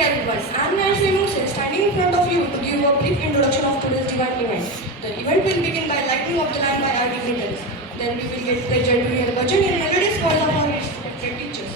dear everyone, I am Nancy Moses, standing in front of you to give you a brief introduction of today's divine event. The event will begin by lighting of the lamp by our dignitaries. Then we will get pleasure to hear bhajan and melodious voice of our respected teachers.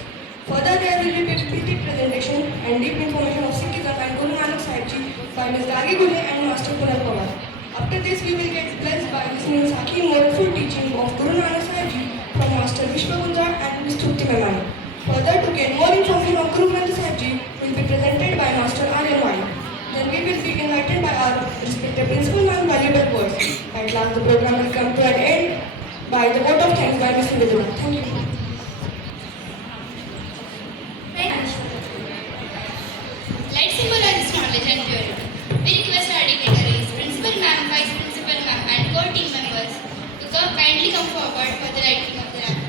Further, there will be PPT presentation and deep information of Sikhism and Guru Nanak Sahib Ji by Ms. Dagi Gule and Master Kunal Pawar. After this, we will get blessed by listening Sakhi Moreful teaching of Guru Nanak Sahib Ji from Master Vishwa Gunjar and Ms. Trupti Memani. Further, to get more information on Guru Granth Sahib Ji will be presented by Master Aryan Wai. Then we will be invited by our respected principal and valuable words. At last, the program will come to an end by the vote of thanks by Mr. Vidula. Thank you. Let's symbolize this knowledge and purity. We request our dignitaries, Principal Ma'am, Vice Principal Ma'am, and core team members to kindly come forward for the lighting of the lamp.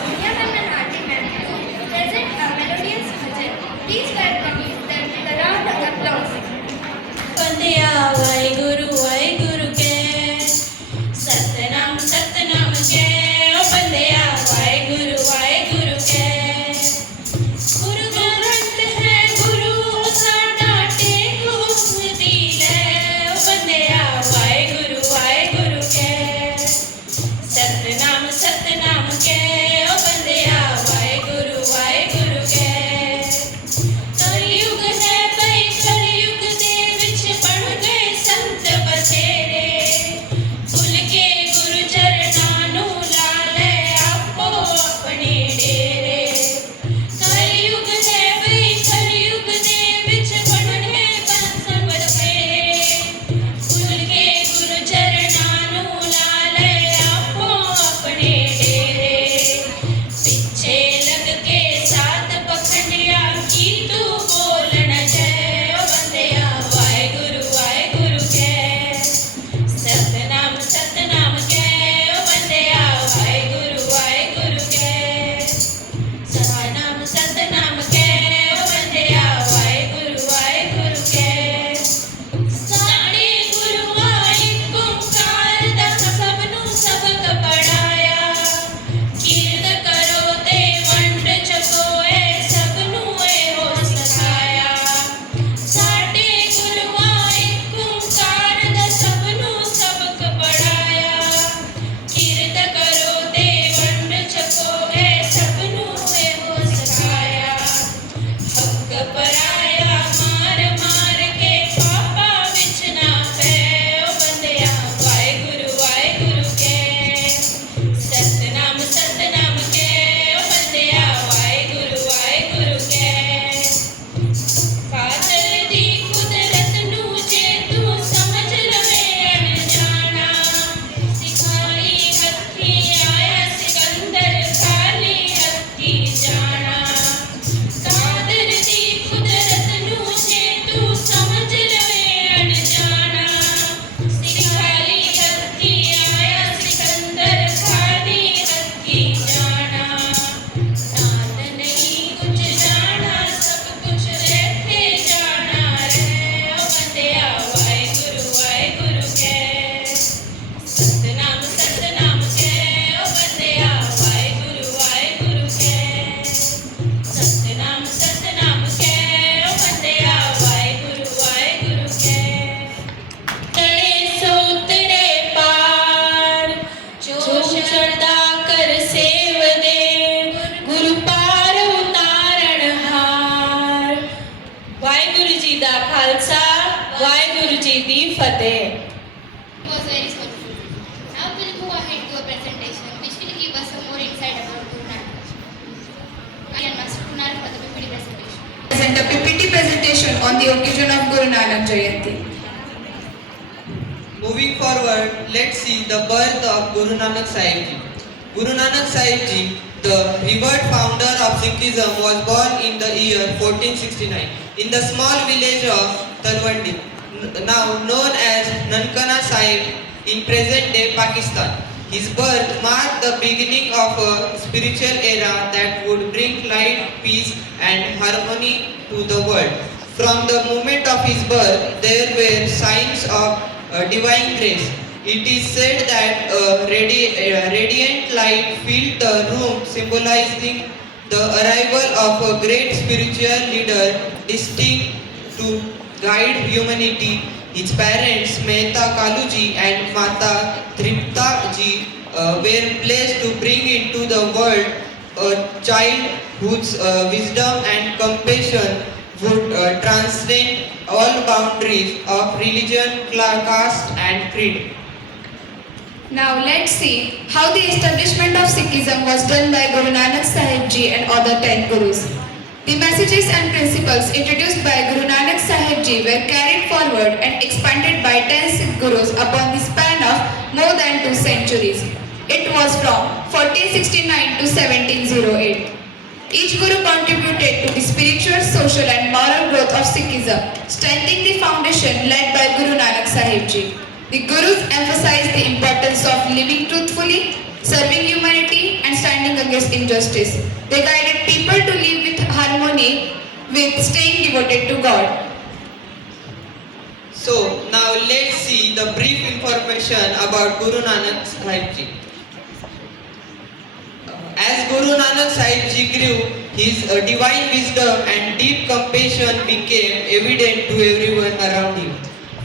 Sonia Ma'am and Aarti Ma'am to present a melodious bhajan. Please welcome them with a round of applause. ਬੰਦਿਆ ਵਾਹਿਗੁਰੂ ਕੇ ਸਤਨਾਮ ਸਤਨਾਮ ਕੇ ਓ ਬੰਦਿਆ ਵਾਹਿਗੁਰੂ ਕੇ ਗੁਰੂ ਗ੍ਰੰਥ ਹੈ ਗੁਰੂ ਸਾਡਾ ਟੇਕ ਹੁਕਮ ਦੀ ਲੈ ਓ ਬੰਦਿਆ ਵਾਹਿਗੁਰੂ ਕੇ ਸਤਨਾਮ ਸਤਨਾਮ ਕੇ ਓ ਬੰਦਿਆ ਵਾਹਿਗੁਰੂ ਕੇ ਕਲਯੁਗ ਹੈ ਭਈ ਕਲਯੁਗ ਦੇ ਵਿੱਚ ਬਣ ਗਏ ਸੰਤ ਬਥੇਰੇ ਭੁੱਲ ਕੇ ਗੁਰੂ ਚਰਨਾਂ ਨੂੰ ਲਾ ਲੈ ਆਪੋ ਆਪਣੇ ਡੇਰੇ ਕਲਯੁਗ ਹੈ ਭਈ ਕਲਯੁਗ ਦੇ ਵਿੱਚ ਬਣ ਗਏ ਸੰਤ ਬਥੇਰੇ ਭੁੱਲ ਕੇ ਗੁਰੂ ਚਰਨਾਂ ਨੂੰ ਲਾ ਲੈ ਆਪੋ ਆਪਣੇ ਡੇਰੇ ਪਿੱਛੇ ਲੱਗ ਕੇ ਸਾਧ ਪਖੰਡਿਆ ਕੀ ਤੂੰ ਬੋਲਣ ਜੈ ਓ ਬੰਦਿਆ ਵਾਹਿਗੁਰੂ ਕੇ ਸਤਨਾਮ ਸਤਨਾਮ ਕੇ ਓ ਬੰਦਿਆ ਵਾਹਿਗੁਰੂ ਕੇ ਸਤਨਾਮ ਸਤਨਾਮ ਕੇ ਓ ਬੰਦਿਆ ਵਾਹਿਗੁਰੂ ਕੇ ਸਾਡੇ ਗੁਰੂਆਂ ਇੱਕ ਓਂਕਾਰ ਦਾ ਸਭ ਨੂੰ ਸਬਕ ਪੜਾਇਆ ਕੀਰਤ ਕਰੋ ਤੇ ਵੰਡ ਛਕੋ ਏ ਸਭ ਨੂੰ ਇਹੋ ਸਿਖਾਇਆ ਸਾਡੇ ਗੁਰੂਆਂ ਇੱਕ ਓਂਕਾਰ ਦਾ ਸਭ ਨੂੰ ਸਬਕ ਪੜਾਇਆ ਕੀਰਤ ਕਰੋ ਤੇ ਵੰਡ ਛਕੋ ਏ ਸਭ ਨੂੰ ਇਹੋ ਸਿਖਾਇਆ ਹੱਕ ਪਰਾਇਆ ਮਾਰ ਮਾਰ ਕੇ ਪਾਪਾਂ ਵਿੱਚ ਨਾ ਪੈ ਓ ਬੰਦਿਆ ਵਾਹਿਗੁਰੂ ਕੇ ਸਤਨਾਮ ਸਤਨਾਮ ਕੇ ਓ ਬੰਦਿਆ ਵਾਹਿਗੁਰੂ ਕੇ ਕਾਦਰ ਦੀ ਕੁਦਰਤ ਨੂੰ ਜੇ ਤੂੰ ਸਮਝ ਲਵੇਂ ਅਣਜਾਣਾ ਸਿਖਾਈ ਹੱਥੀ ਆਇਆ ਸਿਕੰਦਰ ਖਾਲੀ ਹੱਥੀ ਜਾਣਾ ਕਾਦਰ ਦੀ ਕੁਦਰਤ ਨੂੰ ਜੇ ਤੂੰ ਸਮਝ ਲਵੇਂ ਅਣਜਾਣਾ ਸਿਖਾਈ ਹੱਥੀ ਆਇਆ ਸਿਕੰਦਰ ਖਾਲੀ ਹੱਥੀ ਜਾਣਾ ਨਾਦ ਨਹੀਂ ਕੁਝ ਜਾਣਾ ਸਭ ਕੁਝ ਰਹਿਤੇ ਜਾਣਾ ਰਹਿ ਓ ਬੰਦਿਆ ਵਾਹਿਗੁਰੂ ਕੇ ਸਤਨਾਮ ਸਤਨਾਮ ਕੇ ਓ ਬੰਦਿਆ ਵਾਹਿਗੁਰੂ ਕੇ ਸਤਨਾਮ ਸਤਨਾਮ ਕੇ ਓ ਬੰਦਿਆ ਵਾਹਿਗੁਰੂ ਕੇ ਤੜੇ ਸੋ ਉਤਰੇ ਪਾਰ ਜੋ ਚੜਦਾ ਕਰ ਸੇਵਦੇ ਗੁਰੂ ਪਾਰ ਉਤਾਰਨ ਹਾਰ ਵਾਹਿਗੁਰੂ ਜੀ ਦਾ ਖਾਲਸਾ ਵਾਹਿਗੁਰੂ ਜੀ ਦੀ ਫਤਿਹ It was very soulful. Now we'll move ahead to a presentation which will give us some more insight about Guru Nanak. I am Master Kunal for the PPT presentation. Present a PPT presentation on the occasion of Guru Nanak Jayanti. Moving forward, let's see the birth of Guru Nanak Sahib Ji. Guru Nanak Sahib Ji, the revered founder of Sikhism, was born in the year 1469 in the small village of Talwandi, now known as Nankana Sahib in present-day Pakistan. His birth marked the beginning of a spiritual era that would bring light, peace, and harmony to the world. From the moment of his birth, there were signs of divine grace. It is said that a radiant light filled the room, symbolizing the arrival of a great spiritual leader destined to guide humanity. His parents, Mehta Kaluji and Mata Tripta ji, were placed to bring into the world a child whose wisdom and compassion would transcend all boundaries of religion, caste, and creed. Now let's see how the establishment of Sikhism was done by Guru Nanak Sahib Ji and other 10 Gurus. The messages and principles introduced by Guru Nanak Sahib Ji were carried forward and expanded by 10 Sikh Gurus upon the span of more than 2 centuries. It was from 1469 to 1708. Each Guru contributed to the spiritual, social and moral growth of Sikhism, strengthening the foundation led by Guru Nanak Sahib Ji. The Gurus emphasized the importance of living truthfully, serving humanity and standing against injustice. They guided people to live with harmony, with staying devoted to God. So now let's see the brief information about Guru Nanak Sahib Ji. As Guru Nanak Sahib Ji grew, his divine wisdom and deep compassion became evident to everyone around him.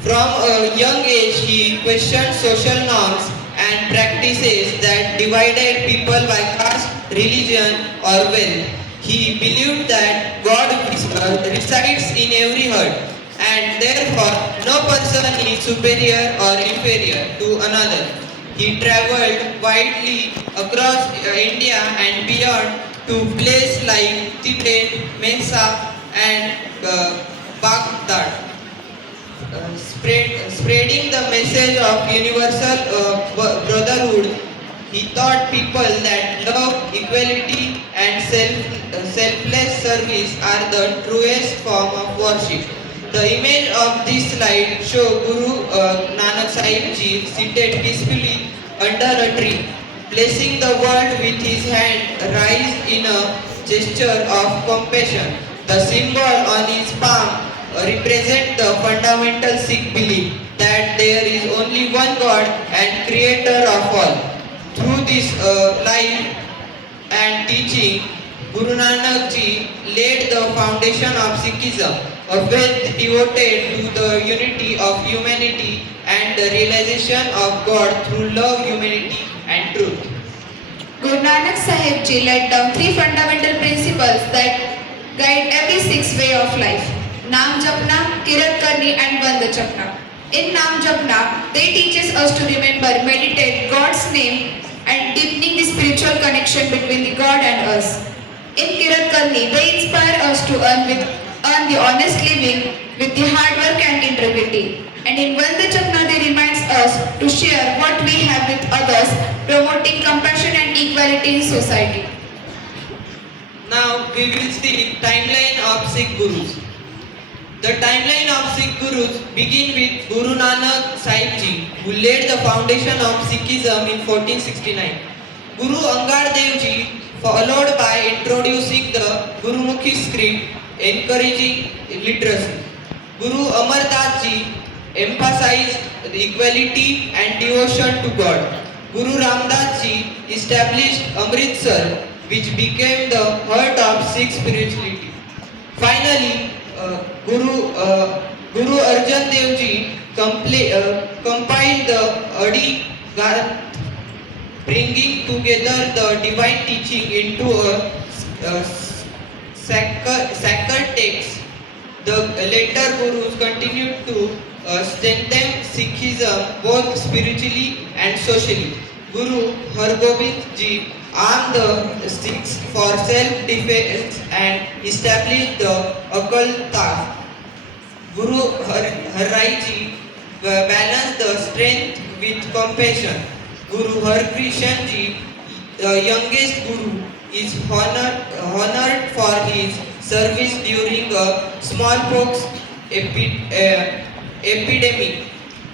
From a young age, he questioned social norms and practices that divided people by caste, religion, or wealth. He believed that God resides in every heart, and therefore no person is superior or inferior to another. He traveled widely across India and beyond to places like Tibet, Mesa, and Baghdad. Spreading the message of universal brotherhood, he taught people that love, equality, and selfless service are the truest form of worship. The image of this slide shows Guru Nanak Sahib Ji seated peacefully under a tree, blessing the world with his hand raised in a gesture of compassion. The symbol on his palm represent the fundamental Sikh belief that there is only one God and creator of all. Through this life and teaching, Guru Nanak Ji laid the foundation of Sikhism, a faith devoted to the unity of humanity and the realization of God through love, humanity and truth. Guru Nanak Sahib Ji laid down 3 fundamental principles that guide every Sikh's way of life. Naam Japna, Kirat Karni and Vand Chapna. In Naam Japna, they teaches us to remember, meditate God's name and deepening the spiritual connection between the God and us. In Kirat Karni, they inspire us to earn the honest living with the hard work and integrity. And in Vand Chapna, they reminds us to share what we have with others, promoting compassion and equality in society. Now we will see timeline of Sikh Gurus. The timeline of Sikh Gurus begin with Guru Nanak Sahib Ji, who laid the foundation of Sikhism in 1469. Guru Angad Dev Ji followed by introducing the Gurumukhi script, encouraging literacy. Guru Amar Das Ji emphasized equality and devotion to God. Guru Ramdas Ji established Amritsar, which became the heart of Sikh spirituality. Finally, Guru Arjan Dev Ji compiled the Adi Granth, bringing together the divine teaching into a sacred text. The later Gurus continued to strengthen Sikhism both spiritually and socially. Guru Hargobind Ji armed the Sikhs for self-defense and established the Akal Takht. Guru Har Rai Ji balanced the strength with compassion. Guru Har Krishan Ji, the youngest Guru, is honored for his service during a smallpox epidemic.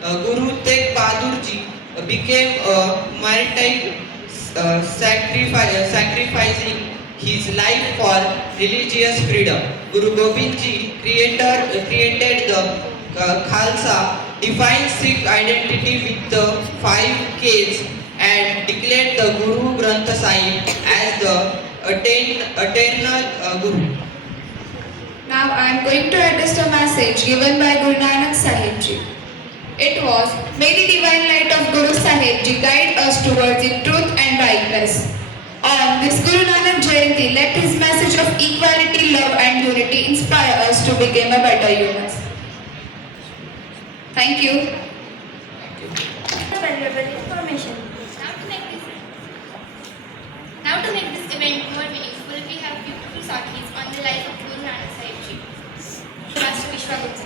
Guru Tegh Bahadur Ji became a martyr, sacrificing his life for religious freedom. Guru Gobind Ji created the Khalsa, defined Sikh identity with the 5 Ks and declared the Guru Granth Sahib as the eternal Guru. Now I am going to address the message given by Guru Nanak Sahib Ji. It was, may the divine light of Guru Sahib Ji guide us towards the truth and rightness. On this Guru Nanak Jayanti, let his message of equality, love and unity inspire us to become a better humans. Thank you. Valuable information. Now to make this event more meaningful, we have beautiful sakhis on the life of Guru Nanak Sahib Ji. Master Vishwagupta.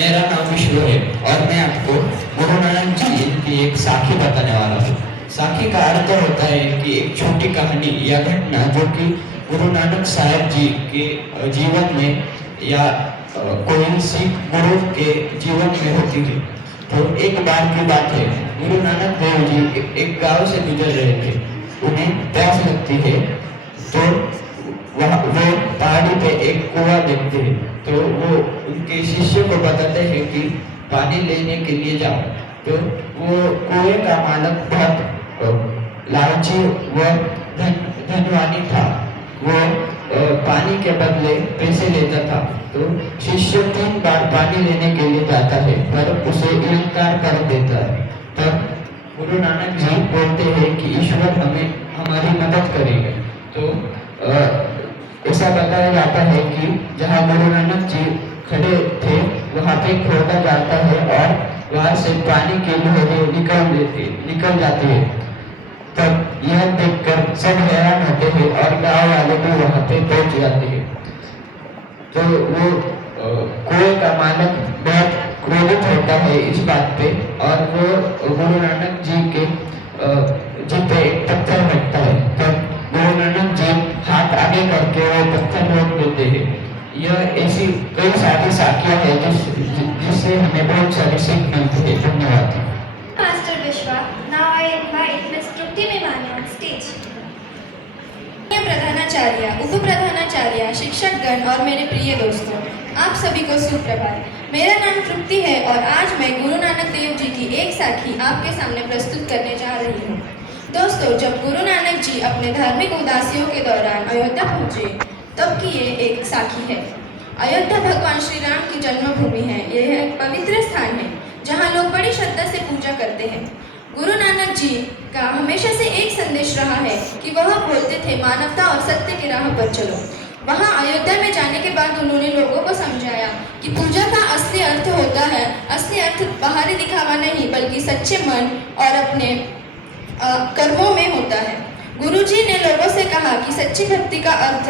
मेरा नाम विष्णु है और मैं आपको गुरु नानक जी की एक साखी बताने वाला हूँ। साखी का अर्थ होता है कि एक छोटी कहानी या घटना जो कि गुरु नानक साहब जी के जीवन में या कोई सिख गुरु के जीवन में होती है। तो एक बार की बात है, गुरु नानक देव जी एक गांव से गुजर रहे थे। उन्हें प्यास लगती है तो वह वो पहाड़ी पे एक कुआं देखते हैं। तो वो उनके शिष्य को बताते हैं कि पानी लेने के लिए जाओ। तो वो कुएं का मालिक बहुत लालची व धनवानी था। वो पानी के बदले पैसे लेता था। तो शिष्य 3 बार पानी लेने के लिए जाता है पर उसे इनकार कर देता है। तब गुरु नानक जी बोलते हैं कि ईश्वर हमें हमारी मदद करेगा। तो ऐसा बताया जाता है कि जहाँ गुरु नानक जी खड़े थे वहाँ पे खोदा जाता है और वहाँ से पानी की लहरें निकल जाती है। तब यह देखकर सब हैरान होते हैं और गाँव वाले भी वहाँ पे पहुँच जाते हैं। तो वो कुएं का मालिक बहुत क्रोधित होता है इस बात पे और वो गुरु नानक जी के जी पे एक पत्थर रखता है। तब गुरु नानक जी हाथ आगे करके वो पत्थर रोक देते हैं। यह ऐसी कई सारी साखियाँ हैं जिससे हमें बहुत सारी सीख मिलती है। धन्यवाद। Master Vishwa, now I invite Ms. Trupti Memani on stage. प्रधानाचार्य, उप प्रधानाचार्य, शिक्षकगण और मेरे प्रिय दोस्तों, आप सभी को सुप्रभात। मेरा नाम तृप्ति है और आज मैं गुरु नानक देव जी की एक साखी आपके सामने प्रस्तुत करने जा रही हूँ। दोस्तों, जब गुरु नानक जी अपने धार्मिक उदासियों के दौरान अयोध्या पहुँचे तब की ये एक साखी है। अयोध्या भगवान श्री राम की जन्मभूमि है। यह एक पवित्र स्थान है जहाँ लोग बड़ी श्रद्धा से पूजा करते हैं। गुरु नानक जी का हमेशा से एक संदेश रहा है कि वह बोलते थे, मानवता और सत्य की राह पर चलो। वहाँ अयोध्या में जाने के बाद उन्होंने लोगों को समझाया कि पूजा का असली अर्थ होता है, असली अर्थ बाहरी दिखावा नहीं बल्कि सच्चे मन और अपने कर्मों में होता है। गुरुजी ने लोगों से कहा कि सच्ची भक्ति का अर्थ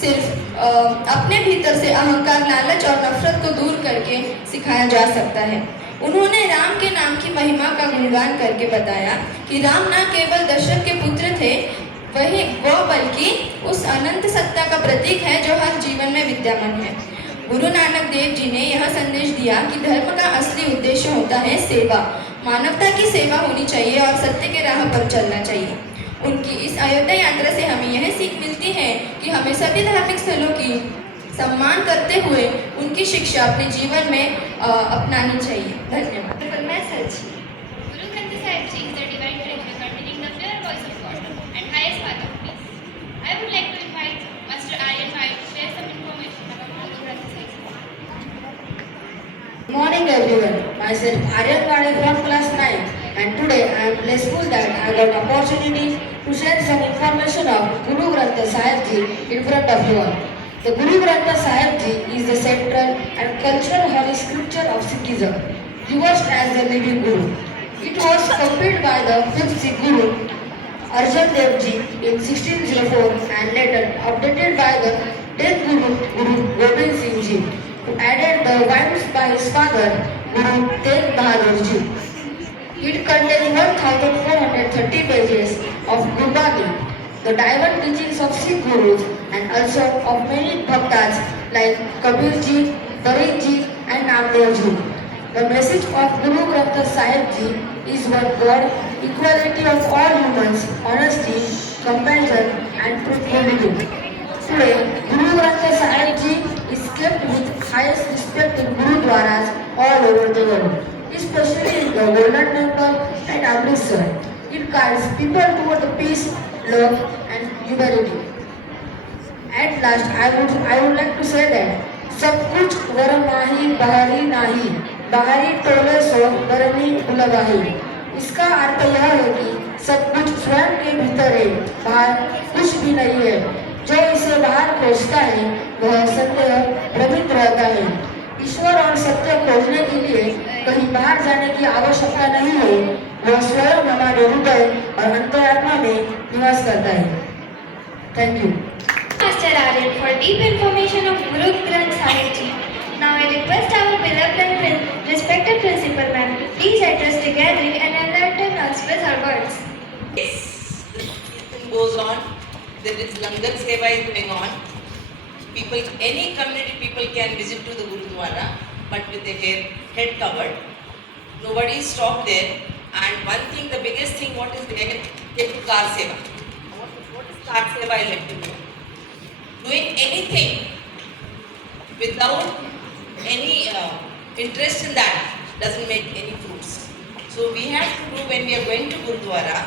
सिर्फ अपने भीतर से अहंकार, लालच और नफरत को दूर करके सिखाया जा सकता है। उन्होंने राम के नाम की महिमा का गुणगान करके बताया कि राम न केवल दशरथ के पुत्र थे बल्कि उस अनंत सत्ता का प्रतीक है जो हर जीवन में विद्यमान है। गुरु नानक देव जी ने यह संदेश दिया कि धर्म का असली उद्देश्य होता है सेवा। मानवता की सेवा होनी चाहिए और सत्य के राह पर चलना चाहिए। उनकी इस अयोध्या यात्रा से हमें यह सीख मिलती है कि हमें सभी धार्मिक स्थलों की सम्मान करते हुए उनकी शिक्षा अपने जीवन में अपनानी चाहिए। धन्यवाद। Guru Granth Sahib Ji is the divine treasure containing the pure voice of God and highest path of peace. I would like to invite Master Aryan White to share some information about Guru Granth Sahib Ji. Good morning everyone. Myself Aryan White from class 9 and today I am blissful that I got opportunity to share some information of Guru Granth Sahib Ji in front of you all. The Guru Granth Sahib Ji is the central and cultural holy scripture of Sikhism, reversed as the living Guru. It was compiled by the 5th Sikh Guru Arjan Dev Ji in 1604 and later updated by the 10th Guru Gobind Singh Ji, who added the volumes by his father Guru Tegh Bahadur Ji. It contains 1430 pages of Gurbani, the divine teachings of Sikh Gurus and also of many Bhaktas like Kabir Ji, Farid Ji and Namdev Ji. The message of Guru Granth Sahib Ji is one God, equality of all humans, honesty, compassion and truthfulness. Today, Guru Granth Sahib Ji is kept with highest respect in Gurudwaras all over the world, especially in the Golden Temple and Amritsar. It guides people toward the peace, love and humanity. At last, I would like to say that सब कुछ वर माही बाहरी नाही, बाहरी टोले सो बरनी गुलबाही। इसका अर्थ यह है कि सब कुछ स्वयं के भीतर है, बाहर कुछ भी नहीं है। जो इसे बाहर खोजता है वह सत्य भ्रमित रहता है। ईश्वर और सत्य खोजने के लिए कहीं बाहर जाने की आवश्यकता नहीं है, वह स्वयं हमारे हृदय और अंतरात्मा में निवास करता है। Thank you. Master Aryan for deep information of Guru Granth Sahib Ji. Now I request our beloved and respected principal ma'am to please address the gathering and enlighten us with her words. Yes, the season goes on. There is Langar Seva is going on. People, any community people can visit to the Gurudwara, but with their head covered. Nobody is stopped there. And one thing, the biggest thing, what is there? They do Kar Seva. What is Kar Seva? I let you know. Doing anything without any interest in that doesn't make any fruits. So we have to do, when we are going to Gurudwara,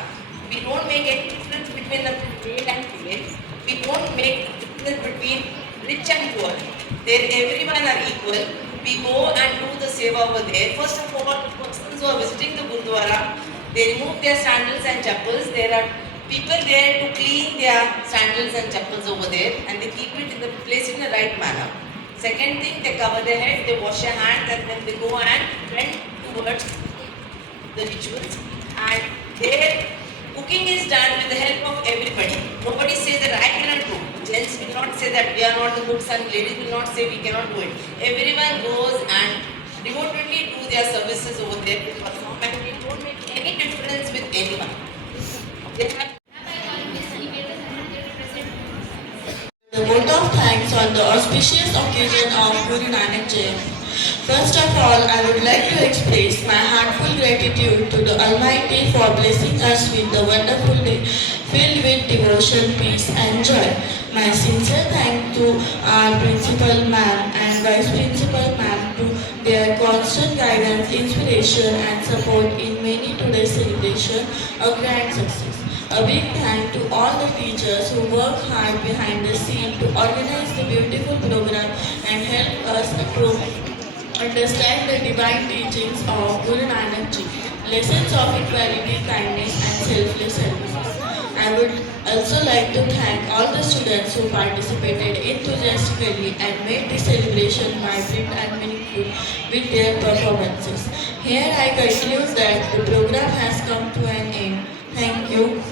we don't make any difference between the male and female. We don't make difference between rich and poor. There everyone are equal. We go and do the seva over there. First of all, persons who are visiting the Gurudwara, they remove their sandals and chappals. There are people there to clean their sandals and chappals over there, and they keep it in the place in the right manner. Second thing, they cover their head, they wash their hands, and then they go and trend towards the rituals. And their cooking is done with the help of everybody. Nobody says that I cannot cook. Gents will not say that we are not the cooks, and ladies will not say we cannot do it. Everyone goes and devotedly do their services over there to perform, and we don't make any difference with anyone. They have The vote of thanks on the auspicious occasion of Guru Nanak Jayanti. First of all, I would like to express my heartfelt gratitude to the Almighty for blessing us with the wonderful day filled with devotion, peace and joy. My sincere thanks to our principal ma'am and vice principal ma'am to their constant guidance, inspiration and support in many today's celebration a grand success. A big thank to all the teachers who work hard behind the scene to organize the beautiful program and help us to understand the divine teachings of Guru Nanak Ji, lessons of equality, kindness and selfless service. I would also like to thank all the students who participated enthusiastically and made the celebration vibrant and meaningful with their performances. Here I conclude that the program has come to an end. Thank you.